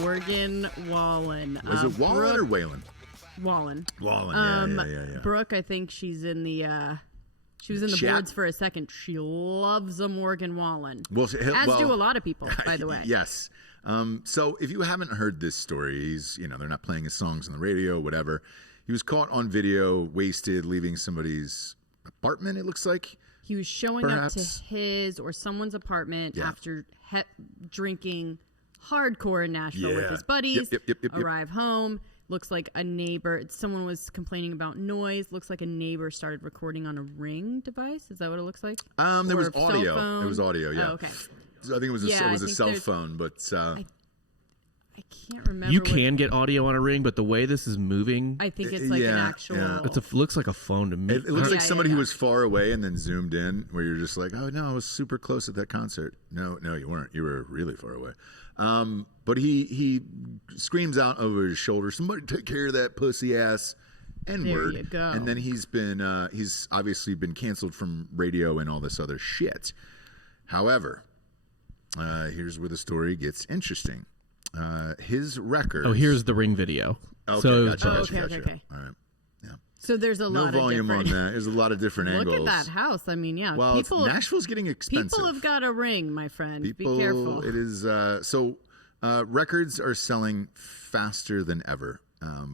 Morgan Wallen. Was it Wallen or Whalen? Wallen. Wallen. Yeah. Brooke, I think she's in the. She was in the boards for a second. She loves a Morgan Wallen. Well, do a lot of people, by the way. Yes. So if you haven't heard this story, they're not playing his songs on the radio, whatever. He was caught on video, wasted, leaving somebody's apartment, it looks like. He was showing up to his or someone's apartment after drinking hardcore in Nashville with his buddies. Arrive home. Looks like a neighbor. Someone was complaining about noise. Looks like a neighbor started recording on a Ring device. Is that what it looks like? There was audio. It was audio. Yeah. Oh, okay. So I think it was a cell phone, but I can't remember. You can get audio on a Ring, but the way this is moving, I think it's like an actual. Yeah. It looks like a phone to me. It looks like somebody who was far away and then zoomed in, where you're just like, oh no, I was super close at that concert. No, you weren't. You were really far away. But he screams out over his shoulder, "Somebody take care of that pussy ass N-word." There you go. And then he's obviously been canceled from radio and all this other shit. However, here's where the story gets interesting. His record. Oh, here's the Ring video. Okay, gotcha. Okay. All right. Yeah. So there's a lot of volume on that. There's a lot of different angles. Look at that house. I mean, yeah. Well, Nashville's getting expensive. People have got a ring, my friend. Be careful. It is records are selling faster than ever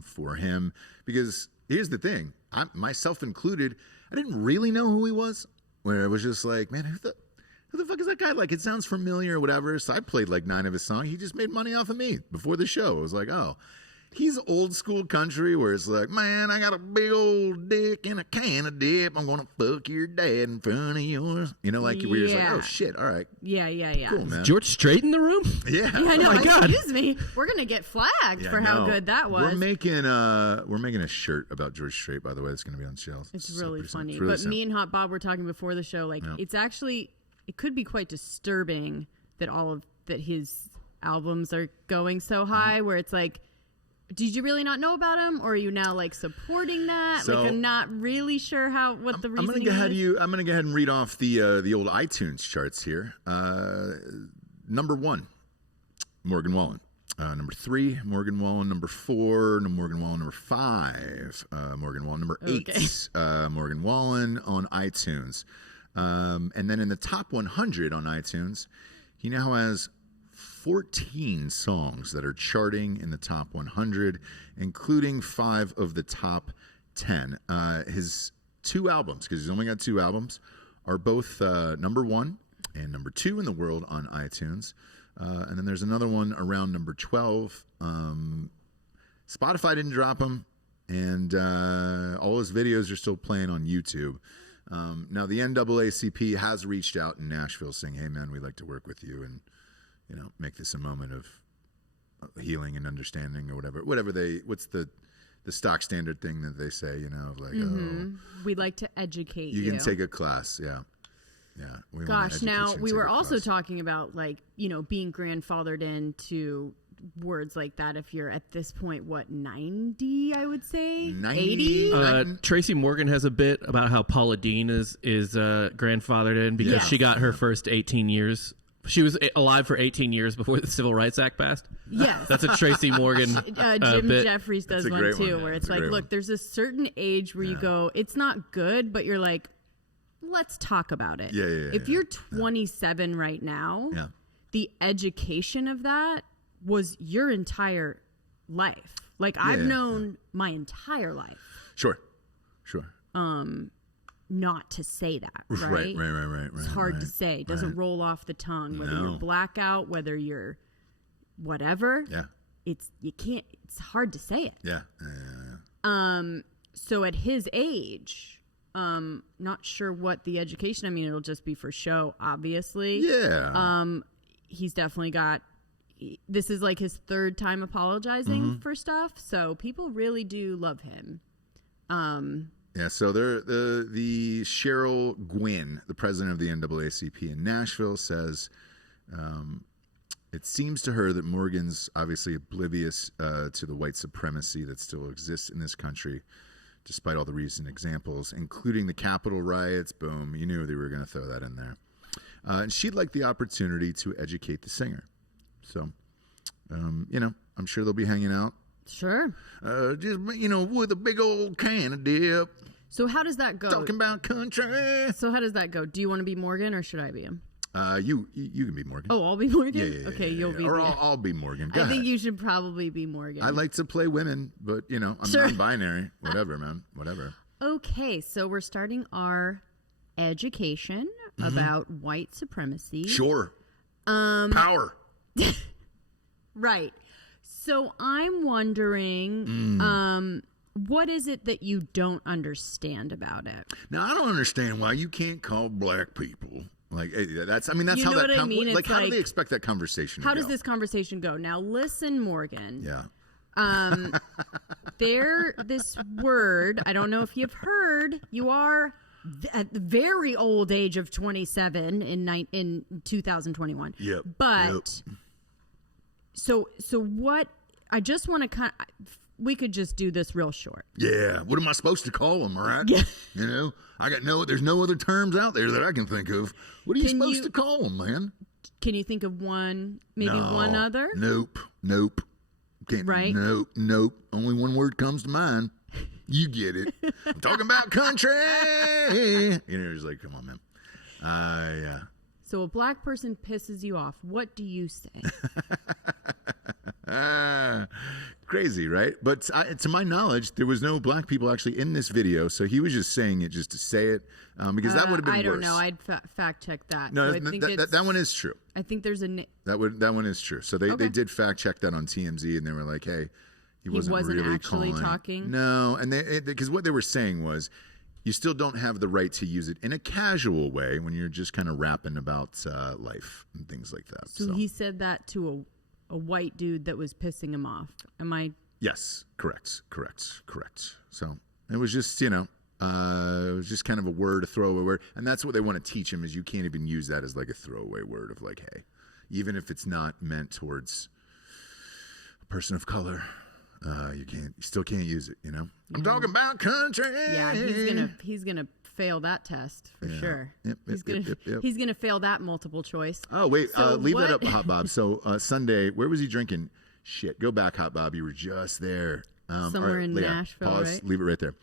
for him, because here's the thing. Myself included, I didn't really know who he was. Where it was just like, man, who the fuck is that guy? Like, it sounds familiar or whatever. So I played like 9 of his songs. He just made money off of me before the show. It was like, oh, he's old school country where it's like, man, I got a big old dick and a can of dip. I'm going to fuck your dad in front of yours. Where you're just like, oh shit, all right. Yeah. Cool, man. Is George Strait in the room? Yeah. I know. Oh my God. Excuse me. We're going to get flagged for how good that was. We're making a shirt about George Strait, by the way. It's going to be on shelves. It's really funny. But me and Hot Bob were talking before the show. It's actually... It could be quite disturbing that that his albums are going so high, where it's like, did you really not know about him, or are you now like supporting that? So, I'm not really sure what the reason is. I'm going to go ahead and read off the old iTunes charts here. Number 1, Morgan Wallen. Number 3, Morgan Wallen. Number 4, Morgan Wallen. Number 5, Morgan Wallen. Number 8, Morgan Wallen on iTunes. And then in the top 100 on iTunes, he now has 14 songs that are charting in the top 100, including 5 of the top 10. His 2 albums, because he's only got 2 albums, are both number 1 and number 2 in the world on iTunes. And then there's another one around number 12. Spotify didn't drop him, and all his videos are still playing on YouTube. Now the NAACP has reached out in Nashville saying, "Hey man, we'd like to work with you and make this a moment of healing and understanding," or whatever. What's the stock standard thing that they say? Like, we'd like to educate you. You can take a class, yeah. Gosh, now we were also talking about being grandfathered into words like that. If you're at this point, 90, I would say 80. Tracy Morgan has a bit about how Paula Deen is grandfathered in because she got her first 18 years. She was alive for 18 years before the Civil Rights Act passed. Yes. That's a Tracy Morgan Jim bit. Jeffries does one too, where it's like, look, there's a certain age where you go, it's not good, but you're like, let's talk about it. If you're 27 right now, the education of that was your entire life. Like, I've known my entire life. Sure. Not to say that, right? Right. It's hard to say. It doesn't roll off the tongue. Whether you're blackout, whether you're whatever. Yeah. It's hard to say it. Yeah. So at his age, not sure what the education. I mean, it'll just be for show, obviously. Yeah. He's definitely got. This is like his 3rd time apologizing for stuff, so people really do love him. Yeah, so the Cheryl Gwynn, the president of the NAACP in Nashville, says it seems to her that Morgan's obviously oblivious to the white supremacy that still exists in this country, despite all the recent examples, including the Capitol riots. Boom, you knew they were going to throw that in there. And she'd like the opportunity to educate the singer. So I'm sure they'll be hanging out. Sure. Just, with a big old can of dip. So how does that go? Talking about country. So how does that go? Do you want to be Morgan or should I be him? You can be Morgan. Oh, I'll be Morgan? Yeah, okay, you'll be. Or I'll be Morgan. Go I ahead. think you should probably be Morgan. I like to play women, but, I'm sure. non-binary. Whatever, man. Whatever. Okay, so we're starting our education about white supremacy. Sure. Power. Right. So I'm wondering, what is it that you don't understand about it? Now, I don't understand why you can't call black people. Like, that's you how know that what I mean? like, how do they expect that conversation to go? How does this conversation go? Now, listen, Morgan. Yeah. This word, I don't know if you've heard, you are at the very old age of 27 in 2021. Yep. But so what? I just want to we could just do this real short. Yeah. What am I supposed to call them? All right. Yeah. There's no other terms out there that I can think of. What are you supposed to call them, man? Can you think of one? Maybe one other? Nope. Can't, right? Nope. Only one word comes to mind. You get it. I'm talking about country. It's like, come on, man. Yeah. So a black person pisses you off. What do you say? Crazy, right? But to my knowledge, there was no black people actually in this video, so he was just saying it just to say it, because that would have been worse. I don't know. I'd fact check that. No, so that one is true. I think there's that one is true. So they did fact check that on TMZ, and they were like, "Hey, he wasn't really actually talking." No, and because what they were saying was, you still don't have the right to use it in a casual way when you're just kind of rapping about life and things like that. So he said that to a white dude that was pissing him off. Am I? Yes, correct. So it was just, it was just kind of a word, a throwaway word. And that's what they want to teach him, is you can't even use that as like a throwaway word of like, hey, even if it's not meant towards a person of color, you still can't use it, Yeah. I'm talking about country. Yeah, he's gonna fail that test for sure. Yep, he's gonna fail that multiple choice. Oh wait, so leave that up, Hot Bob. So Sunday, where was he drinking? Shit, go back, Hot Bob. You were just there. Somewhere in Nashville, pause, right? Leave it right there.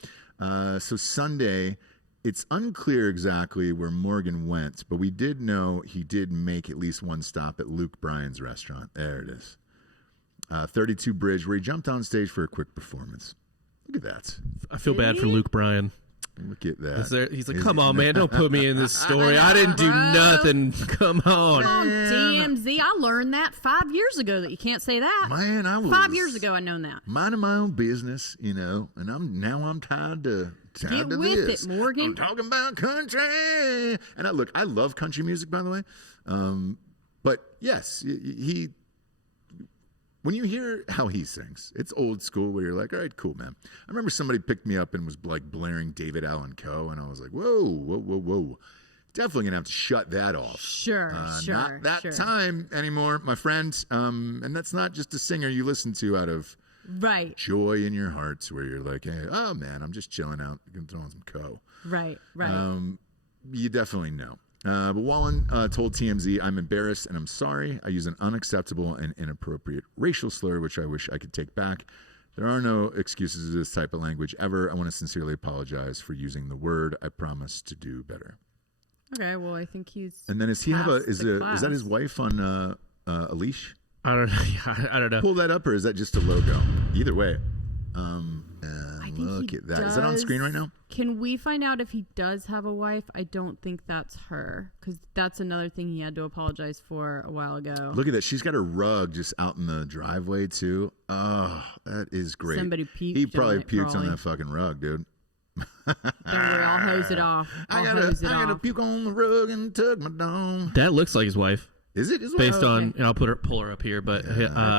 So Sunday, it's unclear exactly where Morgan went, but we did know he did make at least one stop at Luke Bryan's restaurant. There it is. 32 Bridge, where he jumped on stage for a quick performance. Look at that. I feel bad for Luke Bryan. Look at that. He's like, come on, man, don't put me in this story. I didn't do nothing. Come on. DMZ, I learned that 5 years ago that you can't say that. Man, I was 5 years ago I known that. Minding my own business, and I'm tied to Get with this. it, Morgan. I'm talking about country. And I love country music, by the way. But yes, when you hear how he sings, it's old school where you're like, all right, cool, man. I remember somebody picked me up and was like blaring David Allan Coe, and I was like, whoa. Definitely going to have to shut that off. Sure. Not that time anymore, my friend. And that's not just a singer you listen to out of joy in your hearts where you're like, hey, oh, man, I'm just chilling out. I'm throwing some Coe. Right. You definitely know. But Wallen told TMZ, I'm embarrassed and I'm sorry. I use an unacceptable and inappropriate racial slur, which I wish I could take back. There are no excuses to this type of language ever. I want to sincerely apologize for using the word. I promise to do better. Okay, well, I think he's. And then does he have is that his wife on a leash? I don't know. I don't know. Pull that up, or is that just a logo? Either way. Look at that. Is that on screen right now? Can we find out if he does have a wife? I don't think that's her, because that's another thing he had to apologize for a while ago. Look at that. She's got her rug just out in the driveway, too. Oh, that is great. Somebody puked. He probably puked on that fucking rug, dude. Don't worry, I'll hose it off. I gotta puke on the rug and tug my dong. That looks like his wife. Is it? Based on, I'll pull her up here, but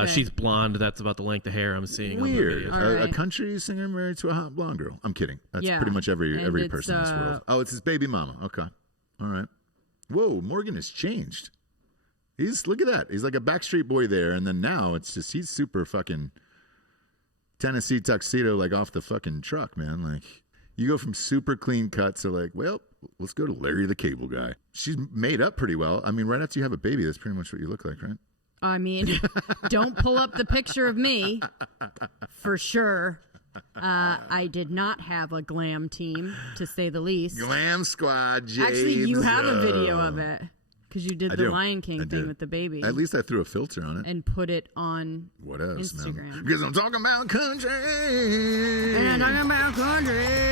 she's blonde. That's about the length of hair I'm seeing. Weird. On the video. A country singer married to a hot blonde girl. I'm kidding. That's pretty much every person in this world. Oh, it's his baby mama. Okay. All right. Whoa, Morgan has changed. Look at that. He's like a Backstreet Boy there, and then now it's just he's super fucking Tennessee tuxedo, like off the fucking truck, man. Like you go from super clean cut to like, well, let's go to Larry the Cable Guy. She's made up pretty well. I mean, right after you have a baby, that's pretty much what you look like, right? I mean, don't pull up the picture of me, for sure. I did not have a glam team, to say the least. Glam Squad, James. Actually, you have a video of it. Because you did the Lion King thing with the baby. At least I threw a filter on it. And put it on what else, Instagram. Man? Because I'm talking about country. And I'm talking about country.